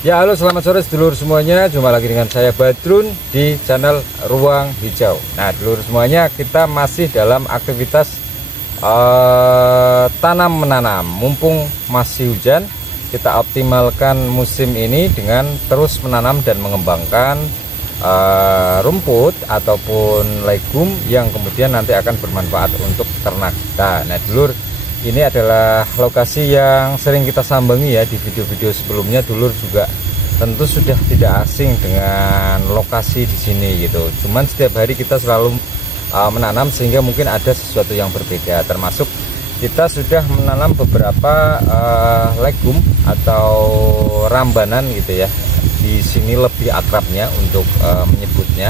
Ya, halo, selamat sore sedulur semuanya. Jumpa lagi dengan saya Badrun di channel Ruang Hijau. Nah, sedulur semuanya, kita masih dalam aktivitas tanam menanam. Mumpung masih hujan, kita optimalkan musim ini dengan terus menanam dan mengembangkan rumput ataupun legum yang kemudian nanti akan bermanfaat untuk ternak kita. Nah, dulur, ini adalah lokasi yang sering kita sambangi ya di video-video sebelumnya. Dulur juga tentu sudah tidak asing dengan lokasi di sini gitu. Cuman setiap hari kita selalu menanam sehingga mungkin ada sesuatu yang berbeda. Termasuk kita sudah menanam beberapa legum atau rambanan gitu ya. Di sini lebih akrabnya untuk menyebutnya.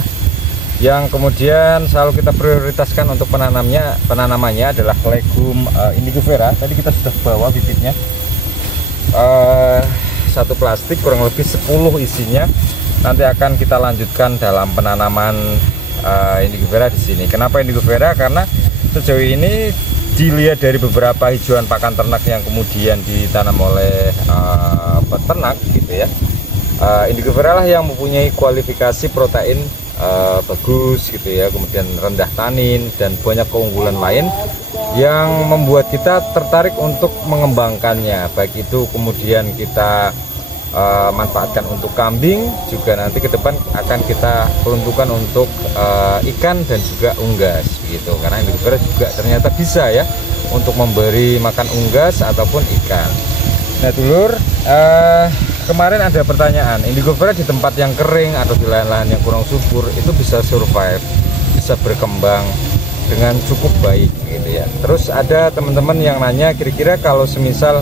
Yang kemudian selalu kita prioritaskan untuk penanamannya adalah legum indigo vera. Tadi kita sudah bawa bibitnya, satu plastik kurang lebih 10 isinya. Nanti akan kita lanjutkan dalam penanaman indigo vera di sini. Kenapa indigo vera? Karena sejauh ini dilihat dari beberapa hijauan pakan ternak yang kemudian ditanam oleh peternak gitu ya. Indigo vera lah yang mempunyai kualifikasi protein bagus gitu ya, kemudian rendah tanin dan banyak keunggulan lain yang membuat kita tertarik untuk mengembangkannya. Baik itu kemudian kita manfaatkan untuk kambing, juga nanti ke depan akan kita peruntukkan untuk ikan dan juga unggas gitu. Karena indigo vera juga ternyata bisa ya untuk memberi makan unggas ataupun ikan. Nah, dulur, kemarin ada pertanyaan, indigo vera di tempat yang kering atau di lahan-lahan yang kurang subur itu bisa survive, bisa berkembang dengan cukup baik gitu ya. Terus ada teman-teman yang nanya, kira-kira kalau semisal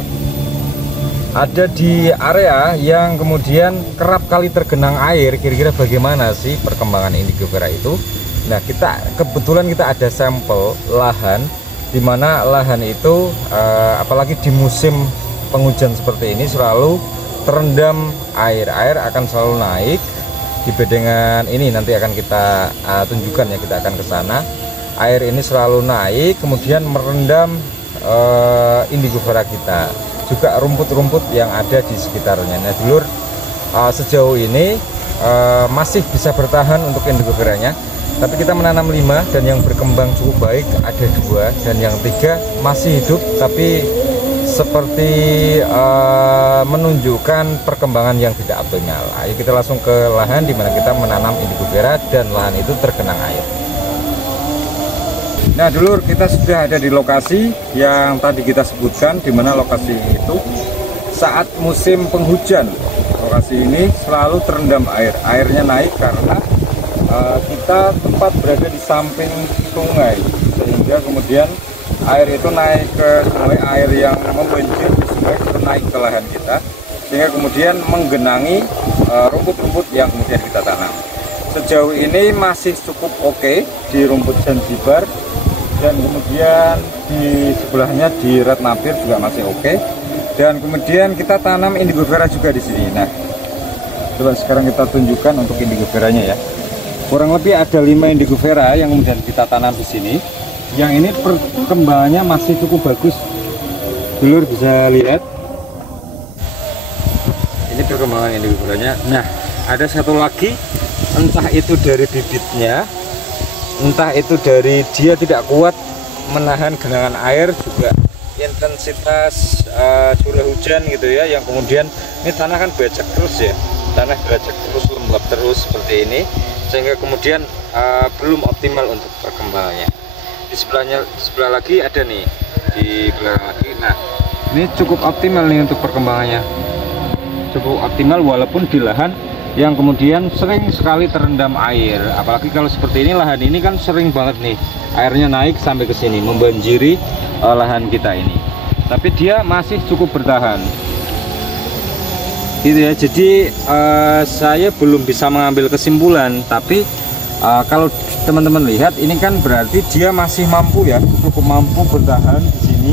ada di area yang kemudian kerap kali tergenang air, kira-kira bagaimana sih perkembangan indigo vera itu? Nah, kebetulan kita ada sampel lahan di mana lahan itu apalagi di musim penghujan seperti ini selalu terendam air akan selalu naik. Di bedengan ini nanti akan kita tunjukkan ya, kita akan ke sana. Air ini selalu naik kemudian merendam indigo vera kita, juga rumput-rumput yang ada di sekitarnya. Nah, dulur, sejauh ini masih bisa bertahan untuk indigo veranya, tapi kita menanam 5 dan yang berkembang cukup baik ada 2 dan yang 3 masih hidup tapi seperti menunjukkan perkembangan yang tidak optimal. Ayo kita langsung ke lahan di mana kita menanam indigo vera dan lahan itu tergenang air. Nah, dulur, kita sudah ada di lokasi yang tadi kita sebutkan, di mana lokasi itu saat musim penghujan. Lokasi ini selalu terendam air. Airnya naik karena kita tempat berada di samping sungai, sehingga kemudian air itu naik ke sungai, air yang membanjir di sungai itu naik ke lahan kita, sehingga kemudian menggenangi rumput-rumput yang kemudian kita tanam. Sejauh ini masih cukup oke di rumput Zanzibar, dan kemudian di sebelahnya di red napir juga masih oke, dan kemudian kita tanam indigo vera juga di sini. Nah, coba sekarang kita tunjukkan untuk indigo veranya ya. Kurang lebih ada 5 indigo vera yang kemudian kita tanam di sini. Yang ini perkembangannya masih cukup bagus, dulur bisa lihat ini perkembangan indigo veranya. Nah, ada satu lagi, entah itu dari bibitnya, entah itu dari dia tidak kuat menahan genangan air, juga intensitas curah hujan gitu ya, yang kemudian ini tanah kan becek terus ya, tanah becek terus, lembab terus seperti ini, sehingga kemudian belum optimal untuk perkembangannya. Di sebelah lagi ada nih, di belakang lagi. Nah, ini cukup optimal nih untuk perkembangannya, cukup optimal walaupun di lahan yang kemudian sering sekali terendam air. Apalagi kalau seperti ini, lahan ini kan sering banget nih airnya naik sampai ke sini membanjiri lahan kita ini, tapi dia masih cukup bertahan gitu ya. Jadi saya belum bisa mengambil kesimpulan, tapi kalau teman-teman lihat ini kan berarti dia masih mampu ya, cukup mampu bertahan di sini.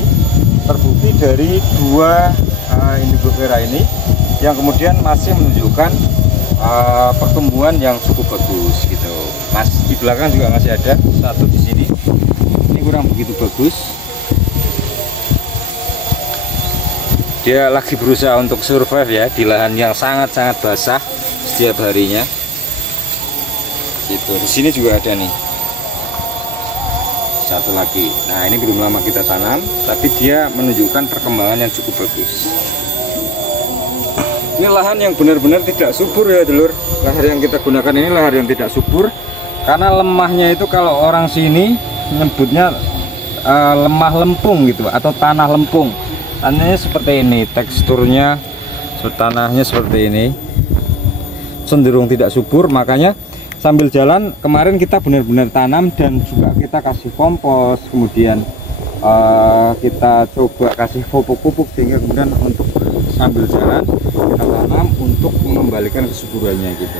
Terbukti dari 2 indigo vera ini yang kemudian masih menunjukkan pertumbuhan yang cukup bagus gitu. Mas, di belakang juga masih ada satu di sini. Ini kurang begitu bagus. dia lagi berusaha untuk survive ya di lahan yang sangat-sangat basah setiap harinya. Gitu. Di sini juga ada nih satu lagi. Nah, ini belum lama kita tanam, tapi dia menunjukkan perkembangan yang cukup bagus. Ini lahan yang benar-benar tidak subur ya dulur. Lahan yang kita gunakan ini lahan yang tidak subur, karena lemahnya itu kalau orang sini nyebutnya lemah lempung gitu, atau tanah lempung. Tanahnya seperti ini, teksturnya tanahnya seperti ini, cenderung tidak subur. Makanya sambil jalan kemarin kita benar-benar tanam dan juga kita kasih kompos, kemudian kita coba kasih pupuk-pupuk, sehingga kemudian untuk sambil jalan kita tanam untuk mengembalikan kesuburannya gitu.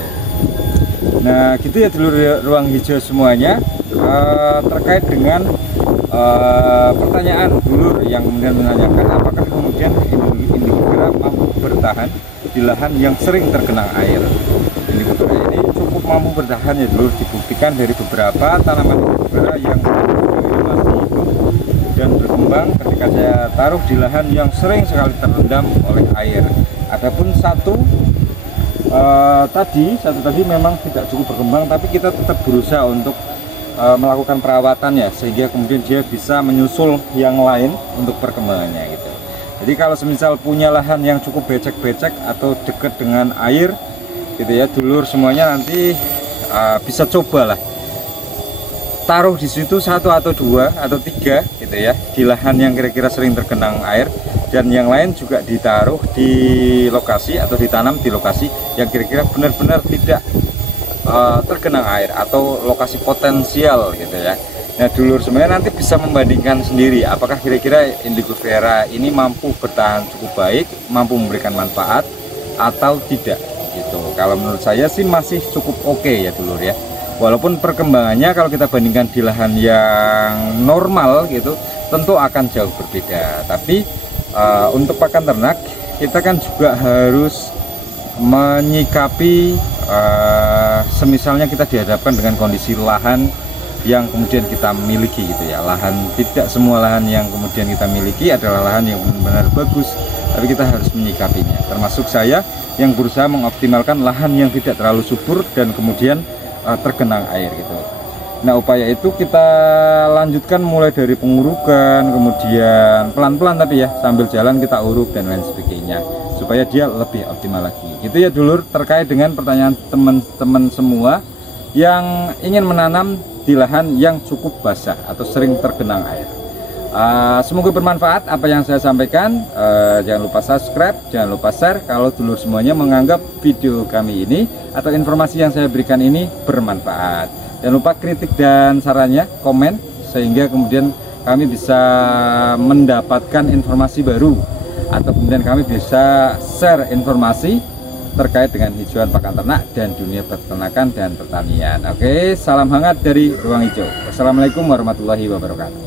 Nah gitu ya dulur ruang hijau semuanya. Terkait dengan pertanyaan dulur yang kemudian menanyakan apakah kemudian Indigofera mampu bertahan di lahan yang sering tergenang air. Indigofera ini cukup mampu bertahan ya dulur, dibuktikan dari beberapa tanaman Indigofera yang masih hidup dan berkembang ketika saya taruh di lahan yang sering sekali terendam oleh air. Adapun satu tadi memang tidak cukup berkembang, tapi kita tetap berusaha untuk melakukan perawatan ya, sehingga kemudian dia bisa menyusul yang lain untuk perkembangannya gitu. Jadi kalau semisal punya lahan yang cukup becek-becek atau dekat dengan air gitu ya dulur semuanya, nanti bisa cobalah taruh di situ 1 atau 2 atau 3 gitu ya, di lahan yang kira-kira sering tergenang air, dan yang lain juga ditaruh di lokasi atau ditanam di lokasi yang kira-kira benar-benar tidak tergenang air atau lokasi potensial gitu ya. Nah dulur sebenarnya nanti bisa membandingkan sendiri apakah kira-kira Indigofera ini mampu bertahan cukup baik, mampu memberikan manfaat atau tidak gitu. Kalau menurut saya sih masih cukup oke ya dulur ya. Walaupun perkembangannya kalau kita bandingkan di lahan yang normal gitu tentu akan jauh berbeda. Tapi untuk pakan ternak kita kan juga harus menyikapi semisalnya kita dihadapkan dengan kondisi lahan yang kemudian kita miliki gitu ya. Lahan, tidak semua lahan yang kemudian kita miliki adalah lahan yang benar-benar bagus, tapi kita harus menyikapinya. Termasuk saya yang berusaha mengoptimalkan lahan yang tidak terlalu subur dan kemudian tergenang air gitu. Nah upaya itu kita lanjutkan mulai dari pengurukan, kemudian pelan-pelan tapi ya sambil jalan kita uruk dan lain sebagainya, supaya dia lebih optimal lagi gitu ya dulur. Terkait dengan pertanyaan teman-teman semua yang ingin menanam di lahan yang cukup basah atau sering tergenang air, semoga bermanfaat apa yang saya sampaikan. Jangan lupa subscribe, jangan lupa share kalau dulur semuanya menganggap video kami ini atau informasi yang saya berikan ini bermanfaat. Jangan lupa kritik dan sarannya, komen, sehingga kemudian kami bisa mendapatkan informasi baru, atau kemudian kami bisa share informasi terkait dengan hijauan pakan ternak dan dunia peternakan dan pertanian. Oke, salam hangat dari Ruang Hijau. Wassalamualaikum warahmatullahi wabarakatuh.